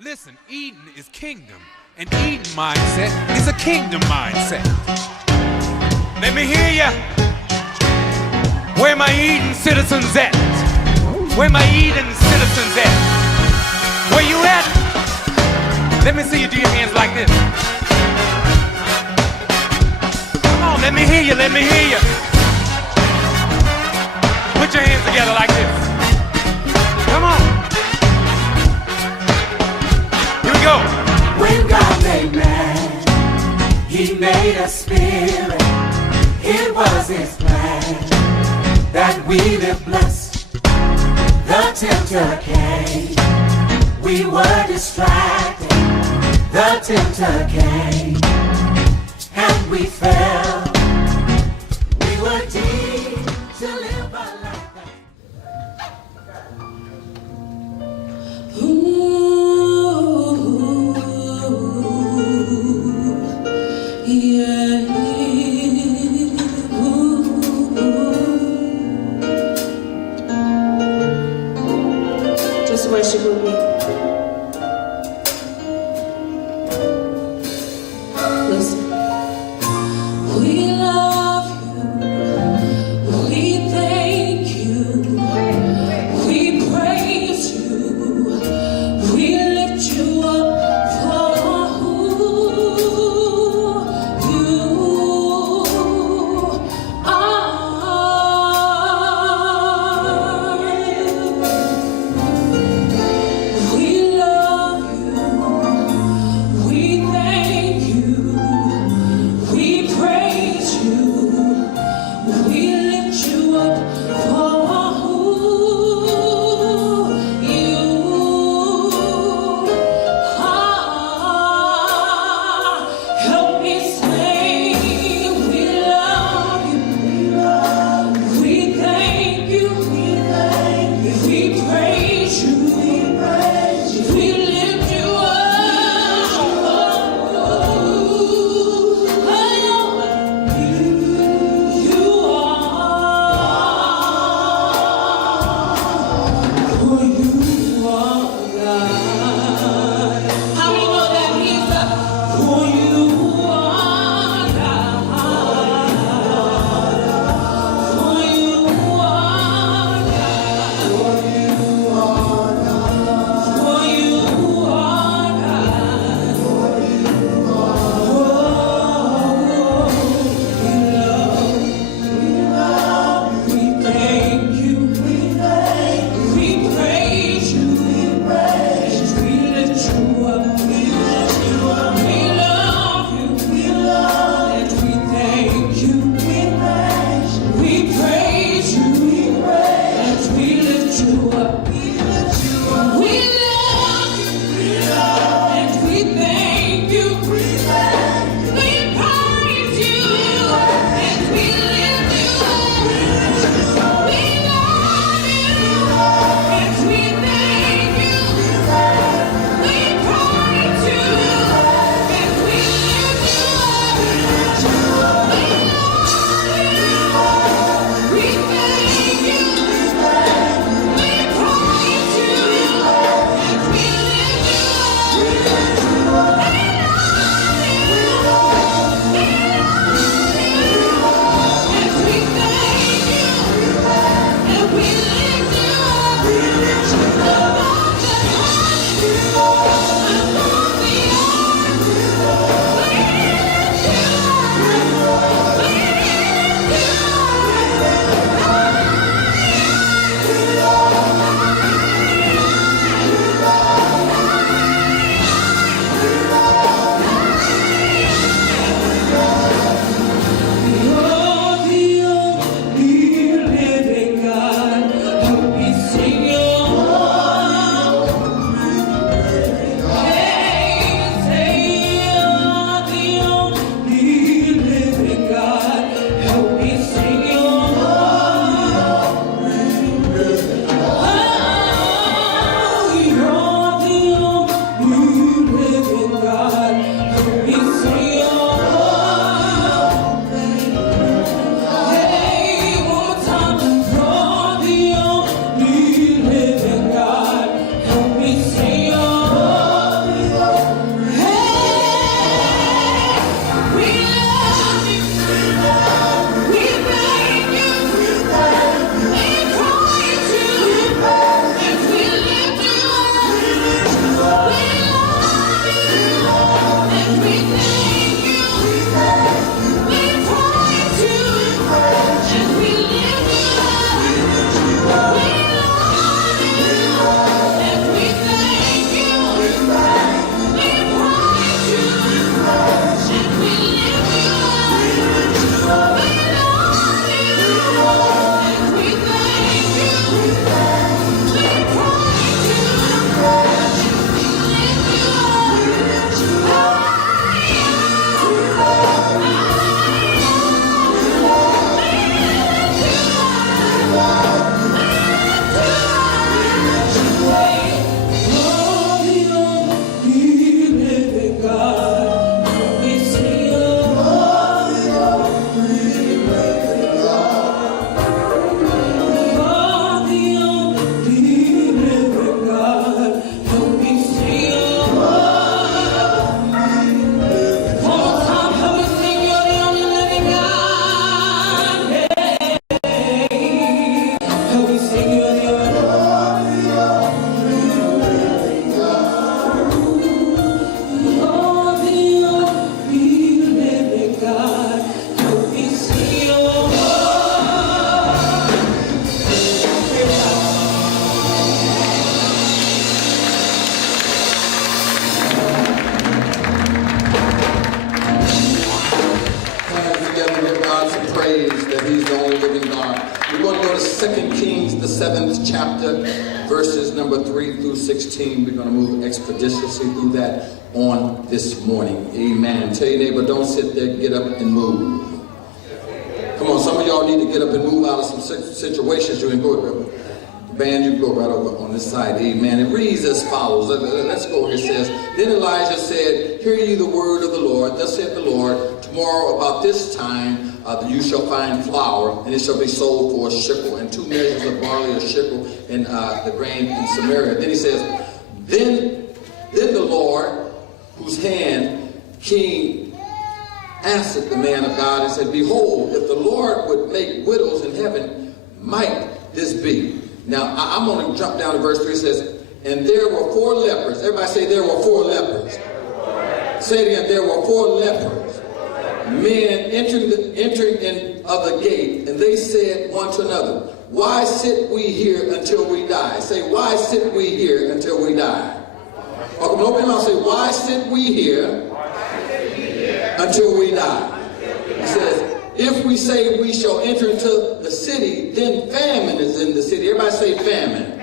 Listen, Eden is kingdom, and Eden mindset is a kingdom mindset. Let me hear ya. Where my Eden citizens at? Where my Eden citizens at? Where you at? Let me see you do your hands like this. Come on, let me hear you, let me hear you. Put your hands together like this. Come on. Here we go. When God made man, He made a spirit. It was His plan that we live blessed. The tempter came. We were distracted. The tempter came. And we fell. We were deemed to live a life that. Ooh, yeah. Just worship with me. Listen. We love you. We thank you. We praise you. We lift you up for who you are. We 2 Kings, the 7th chapter, verses number 3 through 16. We're going to move expeditiously through that on this morning. Amen. Tell your neighbor, don't sit there, get up and move. Come on, some of y'all need to get up and move out of some situations you're in. Go, band, you go right over on this side. Amen. It reads as follows. Let's go. It says, Then Elijah said, Hear ye the word of the Lord. Thus saith the Lord, Tomorrow about this time you shall find flour, and it shall be sold for a shekel, and 2 measures of barley a shekel, and the grain in Samaria. Then he says, Then the Lord, whose hand King answered the man of God and said, Behold, if the Lord would make widows in heaven, might this be? Now, I'm going to jump down to verse 3. It says, And there were 4 lepers. Everybody say, there were 4 lepers. Say it again, there were 4 lepers. Men entering in of the gate, and they said one to another, Why sit we here until we die? Say, why sit we here until we die? Or open your mouth, say, why sit we here until we die? He says, if we say we shall enter into the city, then famine is in the city. Everybody say famine.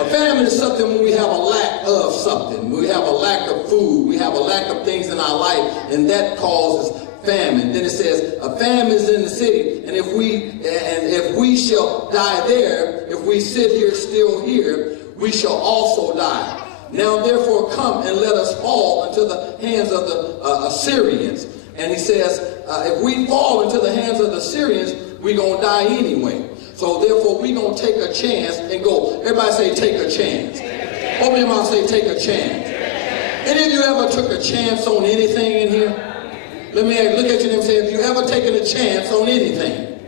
A famine is something when we have a lack of something. We have a lack of food. We have a lack of things in our life, and that causes famine. Then it says, a famine is in the city, and if we shall die there, if we sit here still here, we shall also die. Now therefore come and let us fall into the hands of the Assyrians. And he says, if we fall into the hands of the Assyrians, we're going to die anyway. So therefore we're going to take a chance and go. Everybody say take a chance. Open your mouth and say take a chance. Any of you ever took a chance on anything in here? Let me look at you and say, if you ever taken a chance on anything?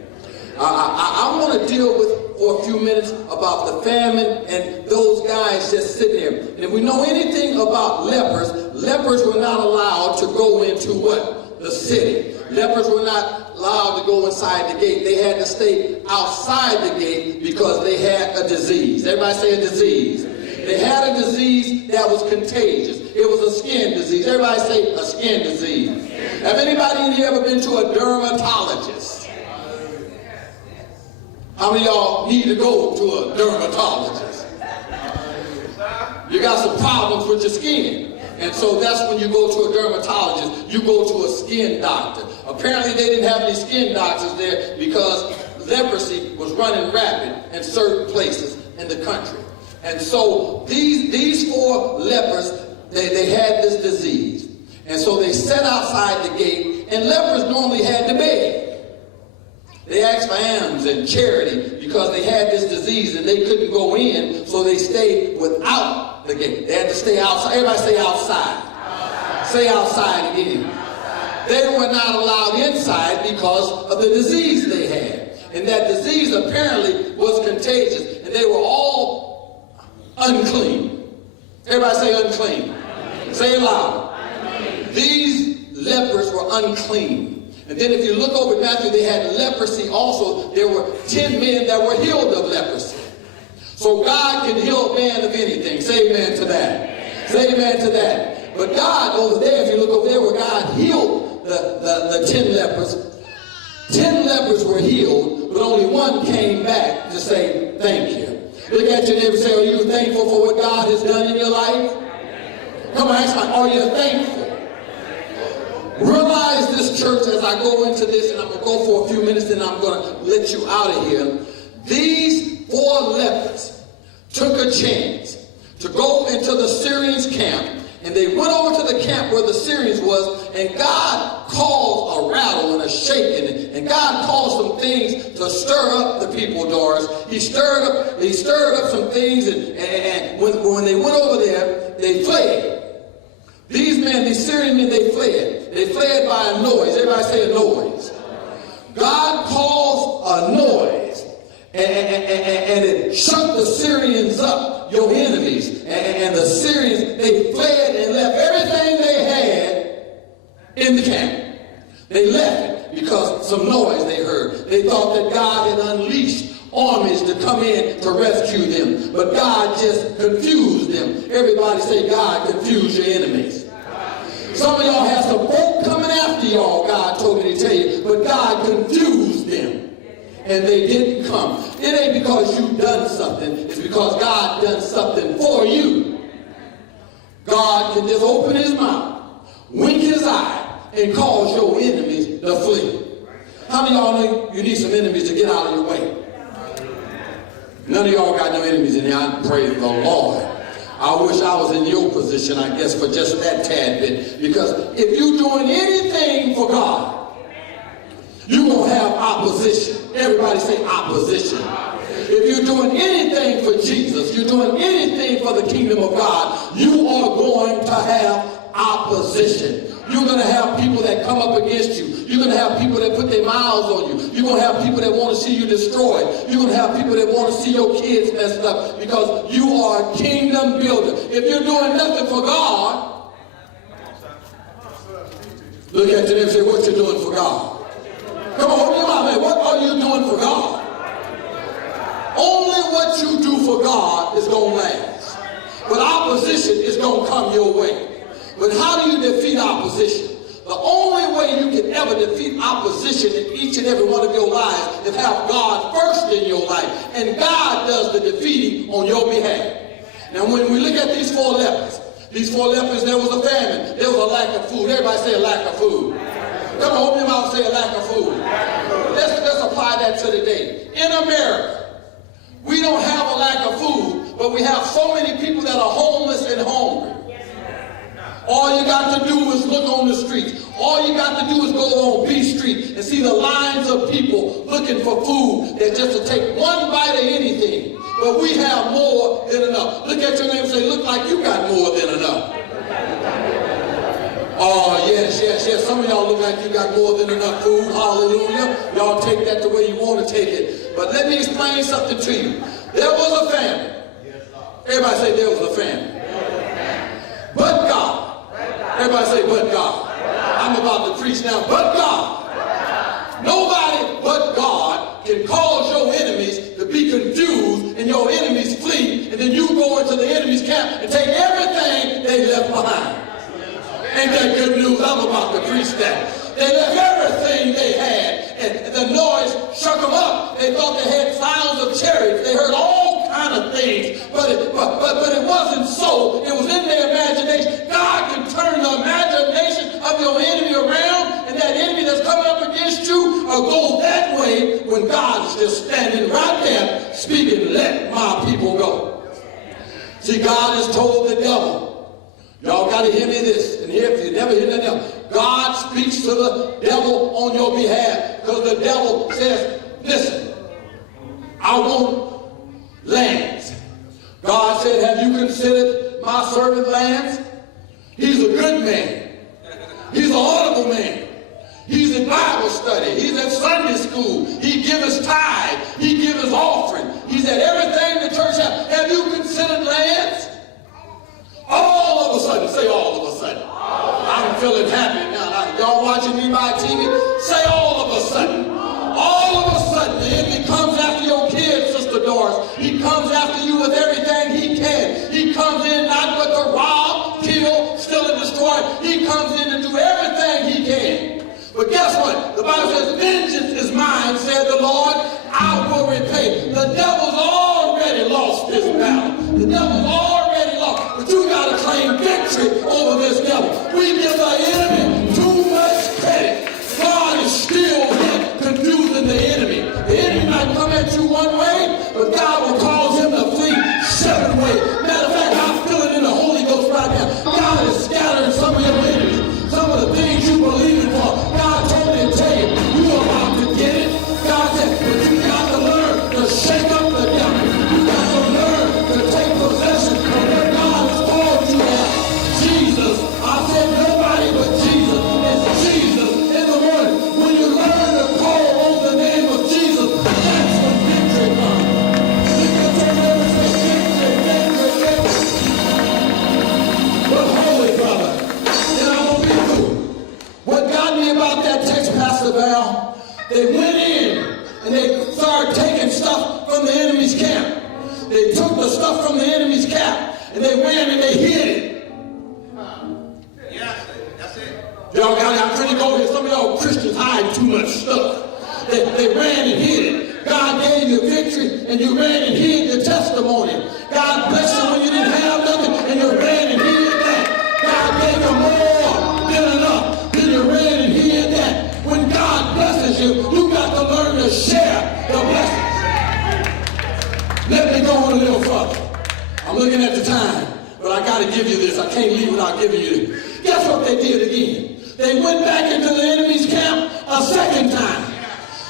I want to deal with, for a few minutes, about the famine and those guys just sitting there. And if we know anything about lepers, lepers were not allowed to go into what? The city. Lepers were not allowed to go inside the gate. They had to stay outside the gate because they had a disease. Everybody say a disease. They had a disease that was contagious. It was a skin disease. Everybody say a skin disease. Have anybody in here ever been to a dermatologist? How many of y'all need to go to a dermatologist? You got some problems with your skin. And so that's when you go to a dermatologist. You go to a skin doctor. Apparently they didn't have any skin doctors there because leprosy was running rapid in certain places in the country. And so these 4 lepers, they had this disease. And so they sat outside the gate, and lepers normally had to beg. They asked for alms and charity because they had this disease and they couldn't go in, so they stayed without the gate. They had to stay outside. Everybody say outside. Say outside again. They were not allowed inside because of the disease they had. And that disease apparently was contagious, and they were all unclean. Everybody say unclean. Say it loud. These lepers were unclean. And then if you look over at Matthew, they had leprosy also. There were 10 men that were healed of leprosy. So God can heal a man of anything. Say amen to that. Say amen to that. But God over there, if you look over there where God healed the 10 lepers, 10 lepers were healed, but only 1 came back to say thank you. Look at your neighbor and say, are you thankful for what God has done in your life? Come on, ask me, are you thankful? Realize this, church, as I go into this, and I'm going to go for a few minutes, and I'm going to let you out of here. These 4 lepers took a chance to go into the Syrians' camp, and they went over to the camp where the Syrians was, and God caused a rattle and a shaking, and God caused some things to stir up the people, Doris. He stirred up some things, and when they went over there, they fled. These men, these Syrian men, they fled. They fled by a noise. Everybody say a noise. God caused a noise, and it shook the Syrians up, your enemies. And the Syrians, they fled and left everything they had in the camp. They left it because some noise they heard. They thought that God had unleashed armies to come in to rescue them. But God just confused them. Everybody say, God confused your enemies. Some of y'all have some folk coming after y'all, God told me to tell you, but God confused them. And they didn't come. It ain't because you've done something. It's because God done something for you. God can just open his mouth, wink his eye, and cause your enemies to flee. How many of y'all know you need some enemies to get out of your way? None of y'all got no enemies in here. I praise the Lord. I wish I was in your position, I guess, for just that tad bit. Because if you're doing anything for God, you're going to have opposition. Everybody say opposition. If you're doing anything for Jesus, you're doing anything for the kingdom of God, you are going to have opposition. You're going to have people that come up against you. You're going to have people that put their mouths on you. You're going to have people that want to see you destroyed. You're going to have people that want to see your kids messed up because you are a kingdom builder. If you're doing nothing for God, look at them and say, what you doing for God? Come on, open your mouth, man. What are you doing for God? Only what you do for God is going to last. But opposition is going to come your way. But how do you defeat opposition? The only way you can ever defeat opposition in each and every one of your lives is have God first in your life. And God does the defeating on your behalf. Now when we look at these four lepers, there was a famine. There was a lack of food. Everybody say a lack of food. Come on, open your mouth and say a lack of food. Let's apply that to today. In America, we don't have a lack of food, but we have so many people that are homeless and hungry. All you got to do is look on the streets. All you got to do is go on B Street and see the lines of people looking for food that just to take one bite of anything. But we have more than enough. Look at your neighbor and say, look like you got more than enough. Oh, yes. Some of y'all look like you got more than enough food. Hallelujah. Y'all take that the way you want to take it. But let me explain something to you. There was a famine. Everybody say there was a famine. But God. Everybody say, but God. I'm about to preach now, but God. Nobody but God can cause your enemies to be confused and your enemies flee, and then you go into the enemy's camp and take everything they left behind. Ain't that good news? I'm about to preach that. They left everything they had, and the noise shook them up. They thought they had sounds of chariots. They heard all kind of things, but it wasn't so. It was in their imagination. God can turn the imagination of your enemy around, and that enemy that's coming up against you or go that way when God is just standing right there speaking, let my people go. See, God has told the devil, y'all got to hear me this, and here if you never hear that else, God speaks to the devil on your behalf, because the devil says, listen, I want lands. God said, have you considered my servant lands? He's a good man. He's an honorable man. He's in Bible study. He's at Sunday school. He gives his tithe. He gives his offering. He's at everything the church has. Have you considered lands? All of a sudden, say all of a sudden. I'm feeling happy now. Y'all watching me by TV? Say all of a sudden. All of a sudden, the enemy comes after your kids, Sister Doris. He comes after you with everything he can. He comes in not but to rob, kill, steal, and destroy. He comes in to do everything he can. But guess what? The Bible says, vengeance is mine, said the Lord. I will repay. The devil's already lost this battle. The devil's already lost. But you got to claim victory over this devil. We give the enemy too much credit. God is still here confusing the enemy. The enemy might come at you one way, but God will cause him to flee 7 ways. Matter of fact, I feel it in the Holy Ghost right now. God is scattering some of your enemies, some of the things you believe in for. God told me to tell you, you're about to get it. God said, but you got to learn to shake up the devil. You got to learn to take possession of what God has called you to. Jesus, I said nobody but Jesus. It's Jesus in the morning. When you learn to call on the name of Jesus, that's when victory comes. Look at your neighbor and say, victory. But holy brother, and I won't be through. What got me about that text, Pastor Val, they went in and they started taking stuff from the enemy's camp. They took the stuff from the enemy's camp and they went and they hid it. That's it. Y'all got it. I'm trying to go here. Some of y'all Christians hide too much stuff. They ran and hid it. God gave you victory and you ran and hid the testimony. God blessed you when you didn't have nothing and you ran and hid that. God gave you more than enough. Then you ran and hid that. When God blesses you, you got to learn to share the blessings. Let me go on a little further. I'm looking at the time, but I got to give you this. I can't leave without giving you this. Guess what they did again? They went back into the enemy's camp a second time.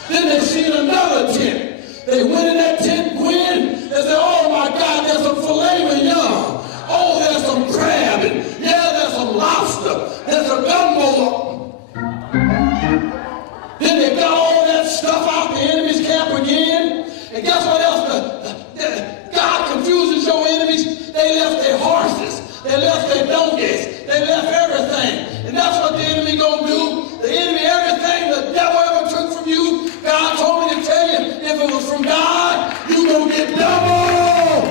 Then they seen another tent. They went in that tent, Gwen. They said, oh my God, there's some filet mignon. Oh, there's some crab. And yeah, there's some lobster. There's a gumbo. Then they got all that stuff out the enemy's camp again. And guess what else? God confuses your enemies. They left their horses. They left their donkeys. They left everything. And that's what the enemy gonna do. The enemy, everything the devil ever took from you, God told me to tell you, if it was from God, you gonna get double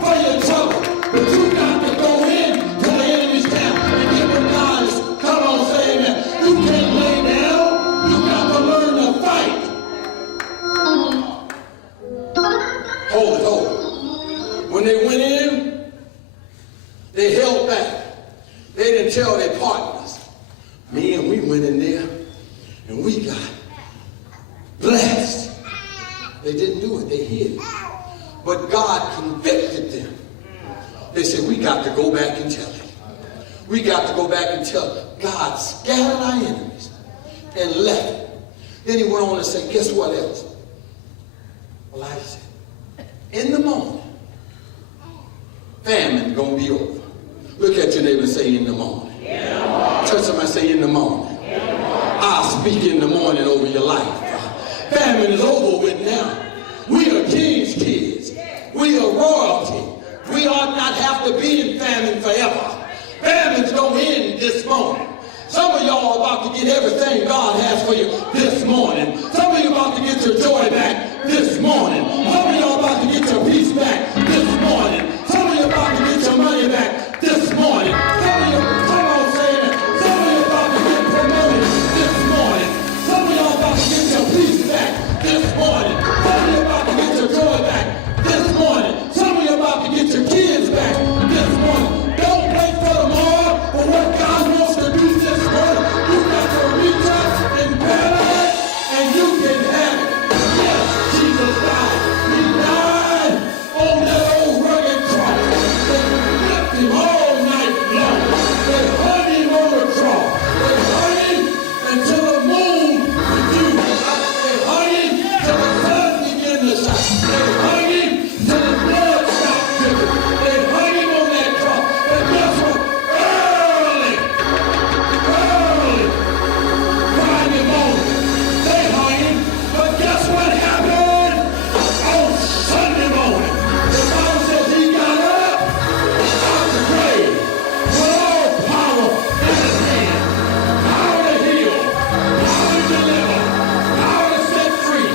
for your trouble. But you got to go in to the enemy's camp and give him God. Come on, say amen. You can't lay down. You got to learn to fight. Hold it. When they went in, they held back. They didn't tell their partners. Me and we went in there and we got blessed. They didn't do it, they hid it. But God convicted them. They said, we got to go back and tell it. We got to go back and tell God scattered our enemies and left it. Then he went on to say, guess what else? Elijah said, in the morning, famine gonna be over. Look at your neighbor and say, in the morning. Touch somebody, say, in the morning. I'll speak in the morning over your life. Famine is over with now. We are king's kids. We are royalty. We ought not have to be in famine forever. Famine's gonna end this morning. Some of y'all are about to get everything God has for you this morning. Some of you are about to get your joy back this morning. Some of y'all are about to get your peace back this morning. Some of you are about to get your money back this morning. Some of you, come on, say it. Some of you are about to get promoted this morning. Some of y'all are about to get your peace back this morning. Some of you are about to get your joy back this morning. Some of you are about to get your kids back this morning. Don't wait for tomorrow for what God wants to do this morning. You got to reach up and grab it, and you can have it. Yes, Jesus died. He died on that old rugged cross. They whipped him all night long. They hung him on the cross. They hung him until the moon refused. They hung him till the sun began to shine. They hung him till the blood stopped dripping. They hung him on that cross. But guess what? Early, Friday morning, they hung him. But guess what happened on Sunday morning? The Bible says he got up out the grave with all power in his hand. Power to heal, power to deliver, power to set free,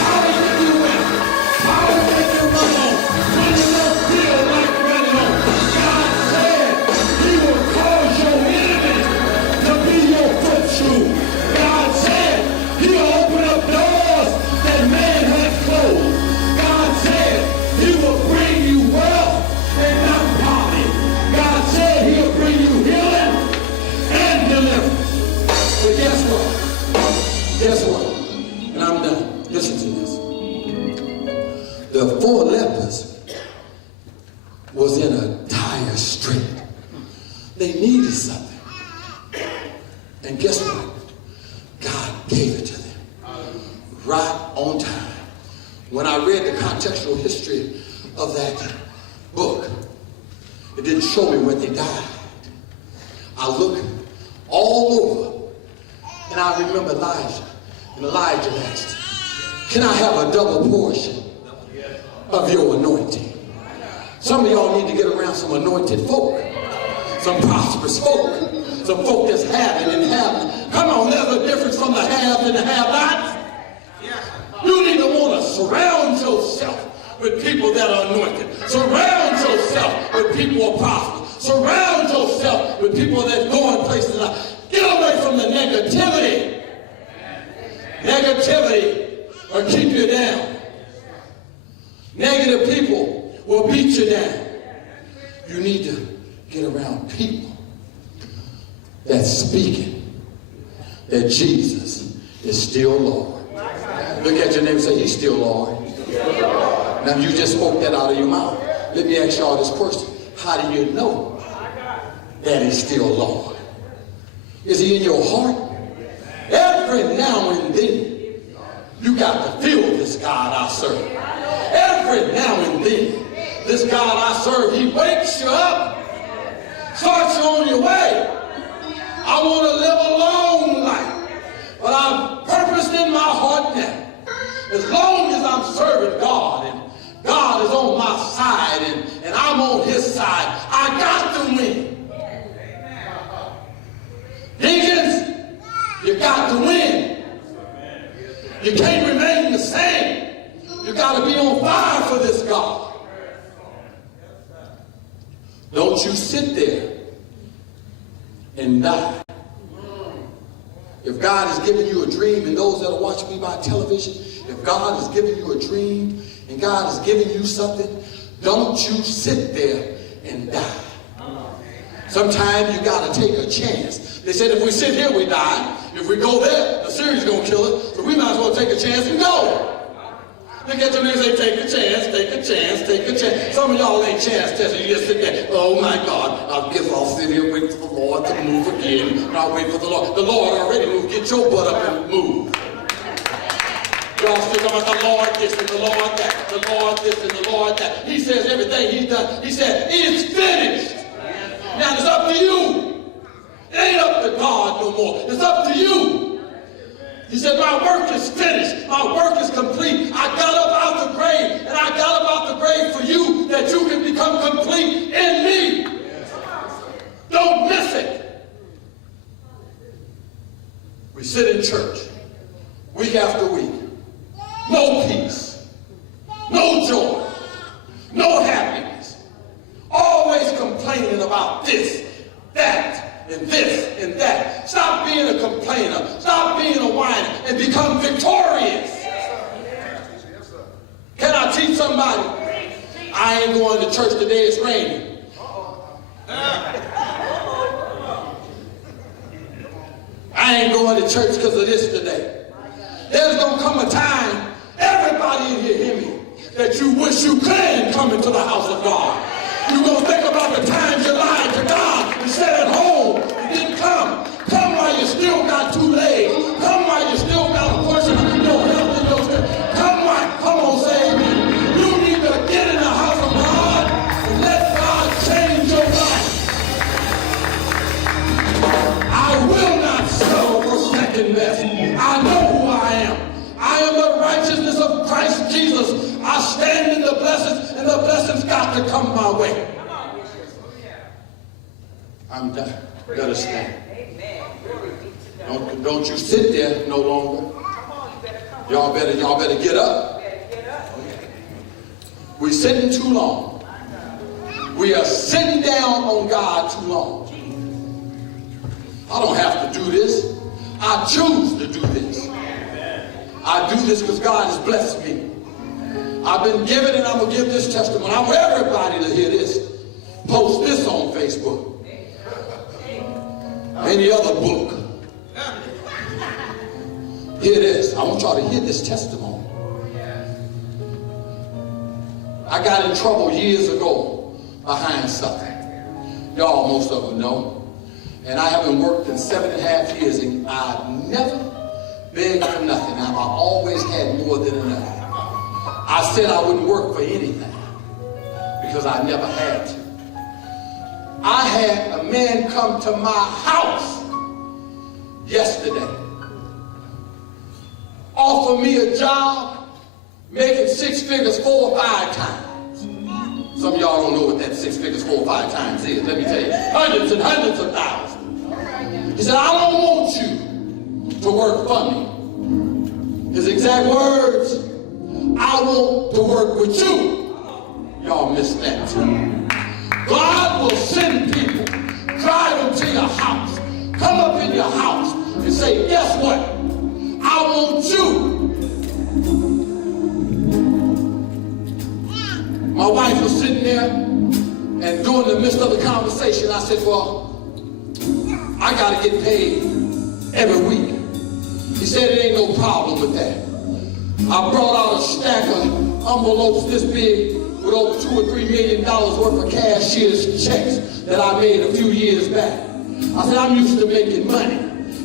power to get you well, power to make you run on when you don't feel like running on. God said he will cause your enemies to be your footstool. God said he'll open up doors that man has closed. God said he will bring you wealth and not poverty. God said he'll bring you healing and deliverance. But guess what? Guess what? And I'm done. Listen to this. The 4 lepers was in a dire strait. They needed something. And guess what? God gave it to them. Right on time. When I read the contextual history of that book, it didn't show me where they died. I looked all over, and I remember Elijah. And Elijah asked, can I have a double portion of your anointing? Some of y'all need to get around some anointed folk, some prosperous folk, some folk that's having and having. Come on, there's a difference from the haves and the have-nots. You need to want to surround yourself with people that are anointed. Surround yourself with people who are prosperous. Surround yourself with people that go in places like, get away from the negativity. Negativity will keep you down. Negative people will beat you down. You need to get around people that's speaking that Jesus is still Lord. Look at your neighbor and say, he's still Lord. Now you just spoke that out of your mouth. Let me ask y'all this question. How do you know that he's still Lord? Is he in your heart? Every now and then, you got to feel this God I serve. Every now and then, this God I serve, he wakes you up, starts you on your way. I want to live a long life, but I'm purposed in my heart now. As long as I'm serving God and God is on my side and I'm on his side, I got to win. Deacons, you got to win. You can't remain the same. You got to be on fire for this God. Don't you sit there and die. If God has given you a dream, and those that are watching me by television, if God has given you a dream and God has given you something, don't you sit there and die. Sometimes you got to take a chance. They said if we sit here, we die. If we go there, the Syrians going to kill us. So we might as well take a chance and go. Look at your neighbor and say, take a chance, take a chance, take a chance. Some of y'all ain't chance testing. You just sit there, oh my God, I guess I'll sit here and wait for the Lord to move again. And I'll wait for the Lord. The Lord already moved. Get your butt up and move. Y'all still talking about the Lord this and the Lord that, the Lord this and the Lord that. He says everything he's done. He said, it's finished. Now it's up to you. It ain't up to God no more. It's up to you. He said, my work is finished. My work is complete. I got up out the grave, and I got up out the grave for you, that you can become complete in me. Don't miss it. We sit in church week after week. No peace. No joy. No happiness. Always complaining about this, that, and this and that. Stop being a complainer. Stop being a whiner and become victorious. Can I teach somebody? I ain't going to church today, it's raining. I ain't going to church because of this today. There's going to come a time, everybody in here hear me, that you wish you could come into the house of God. You're going to think about the times you lied to God and sat at home and didn't come. Come while you still got 2 legs. Come while you still got a portion of your health and your strength. Come on, say amen. You need to get in the house of God and let God change your life. I will not settle for second best. I know who I am. I am the righteousness of Christ Jesus. I stand in the blessings, and the blessings got to come my way. I'm done. Better stand. Don't you sit there no longer. Y'all better get up. We're sitting too long. We are sitting down on God too long. I don't have to do this. I choose to do this. I do this because God has blessed me. I've been given, and I'm going to give this testimony. I want everybody to hear this. Post this on Facebook. Any other book. Hear this. I want y'all to hear this testimony. I got in trouble years ago behind something. Y'all, most of them know. And I haven't worked in 7.5 years, and I've never begged for nothing. I've always had more than enough. I said I wouldn't work for anything because I never had to. I had a man come to my house yesterday, offer me a job, making 6 figures 4 or 5 times. Some of y'all don't know what that 6 figures 4 or 5 times is. Let me tell you, hundreds and hundreds of thousands. He said, I don't want you to work for me. His exact words, I want to work with you. Y'all missed that too. God will send people, drive them to your house, come up in your house and say, guess what? I want you sitting there, and during the midst of the conversation, I said, well, I got to get paid every week. He said it ain't no problem with that. I brought out a stack of envelopes this big with over $2 or $3 million worth of cashier's checks that I made a few years back. I said, I'm used to making money.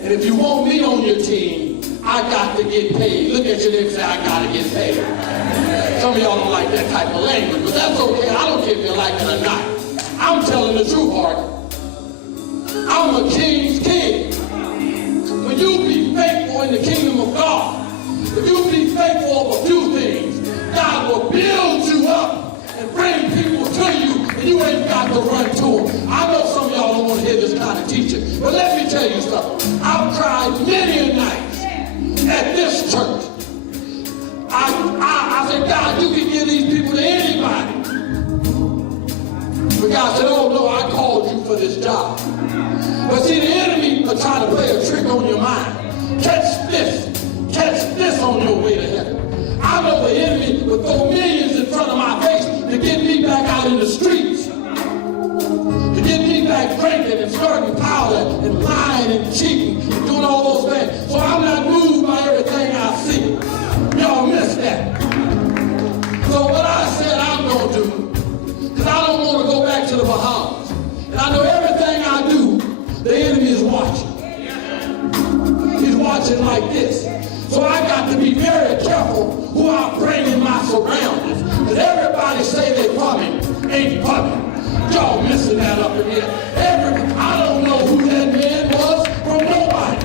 And if you want me on your team, I got to get paid. Look at your neighbor and say, I got to get paid. Some of y'all don't like that type of language, but that's okay. I don't care if you like it or not. I'm telling the truth, Hart. I'm a king's king. When you be faithful in the kingdom of God, if you be faithful of a few things, God will build you up and bring people to you, and you ain't got to run to them. I know some of y'all don't want to hear this kind of teaching, but let me tell you something. I've cried many a nights at this church. I said, God, you can give these people to anybody. But God said, oh no, I called you for this job. But see, the enemy will try to play a trick on your mind. Catch this on your way to heaven. I know the enemy will throw millions in front of my face to get me back out in the streets. To get me back drinking and snorting powder and lying and cheating and doing all those things. So I'm not moved by everything I see. Y'all miss that. So what I said I'm going to do, because I don't want to go back to the Bahamas. And I know everything I do, the enemy is watching. He's watching like this. So I got to be very careful who I bring in my surroundings. Because everybody say they pumping, ain't pumping. Y'all missing that up in here. I don't know who that man was from nobody.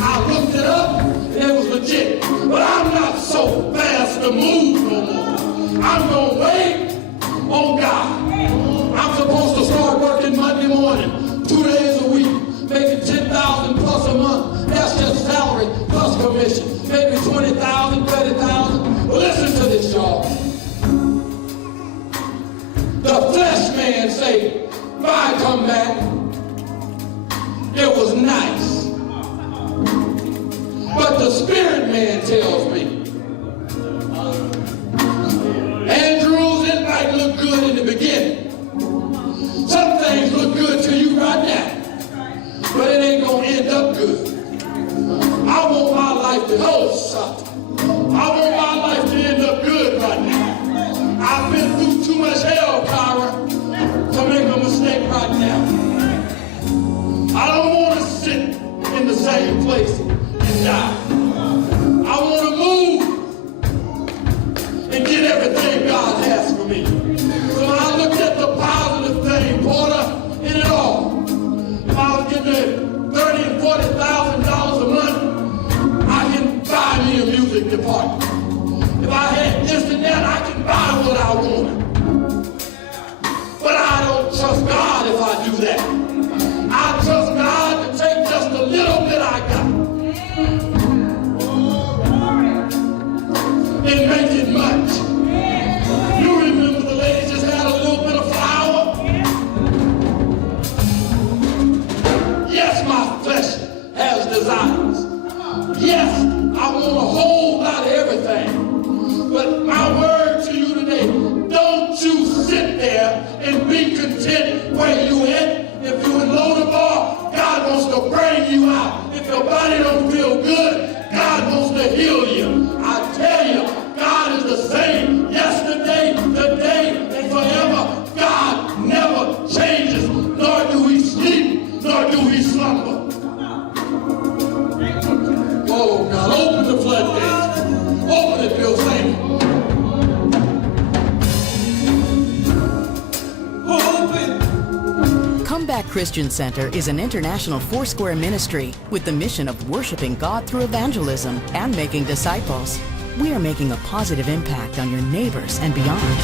I looked it up, and it was legit. But I'm not so fast to move no more. I'm going to wait on God. I'm supposed to start working Monday morning, 2 days a week, making $10,000 plus a month. That's just salary plus commission. Maybe $20,000, $30,000. But listen to this, y'all. The flesh man say, if I come back, it was nice. But the spirit man tells me, Andrews, it might look good in the beginning. Some things look good to you right now, but it ain't gonna end up good. I want my life to hold something. I want my life to end up good right now. I've been through too much hell, Kyra, to make a mistake right now. I don't want to sit in the same place and die. I want to move and get everything God has for me. So I looked at the positive thing, Porter, in it all. If I was getting $30,000 and $40,000 a month, I can buy me a music department. If I had this and that, I can buy what I want. But I don't trust God if I do that. I trust God to take just a little bit I got and make it much. You remember the lady just had a little bit of flour? Yes, my flesh has desires. Yes, I want a whole lot of everything. But my word to you today, don't you sit there and be content where you at. If you're in Lodabar, God wants to bring you out. If your body don't feel good, God wants to heal you. I tell you, God is the same yesterday, today, and forever. God never changes, nor do he sleep, nor do he slumber. Oh God, open the floodgates. Open it, Bill Saint. Comeback Christian Center is an international Foursquare ministry with the mission of worshiping God through evangelism and making disciples. We are making a positive impact on your neighbors and beyond.